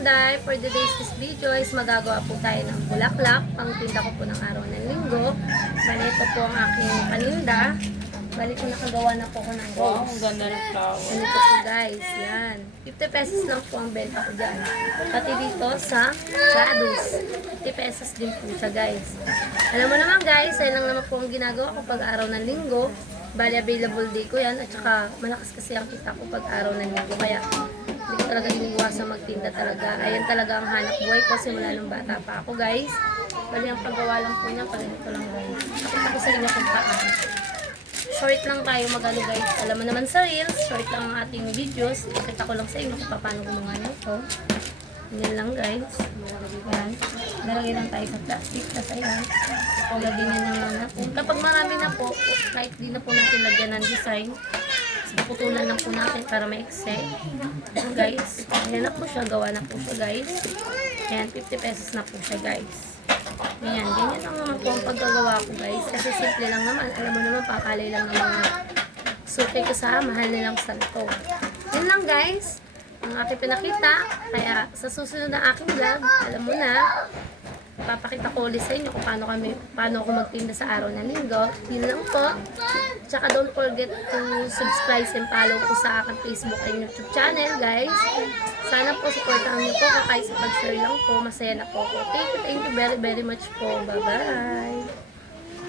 Inday. For today's video is magagawa po tayo ng bulaklak. Pangtinda ko po ng araw ng linggo. Bali, ito po ang aking paninda. Bali ko nakagawa na po ko ng Wow, rose. ang ganda ng flower. Ganito po guys, yan. 50 pesos lang po ang benta ko dyan. Pati dito sa Gladys, 50 pesos din po siya guys. Alam mo naman guys, yan lang naman po ang ginagawa ko pag araw ng linggo. Bali available day ko yan at saka malakas kasi ang kita ko pag araw ng linggo. Kaya hindi ko talaga iniiwasan magtinda talaga. Ayan talaga ang hanap buhay ko simula nung bata pa ako guys. Bali ang paggawa lang po niya, pag ito lang guys. Nakita ko sa inyo kung paano. Short lang tayo mag-ano guys. Alam mo naman sa reels, short lang ang ating videos. Nakita ko lang sa inyo kung paano gumawa nito. Yan lang guys. Yan. Nalagay lang tayo sa plastic. Tapos ayan. Lagyan niya naman na po. Kapag marami na po, kahit di na po natin lagyan ng design, puputulan lang po natin para ma-excel. Guys, ayan na po siya. Gawa na po siya guys. Ayan, 50 pesos na po siya guys. Ayan, ganyan lang naman po ang pagkagawa ko guys. Kasi simple lang naman. Alam mo naman, pakalay lang ng mga sukay ko sa mahal nilang santo. Yan lang guys. Ang aking pinakita. Kaya sa susunod na aking vlog, alam mo na, papakita ko ulit sa inyo kung paano ako magtinda sa araw ng linggo. Yun lang po. Tsaka don't forget to subscribe and follow ko sa aking Facebook and YouTube channel guys. Sana po supportahan niyo po kahit sa pag-share lang po. Masaya na po ako. Thank you very very much po. Bye bye.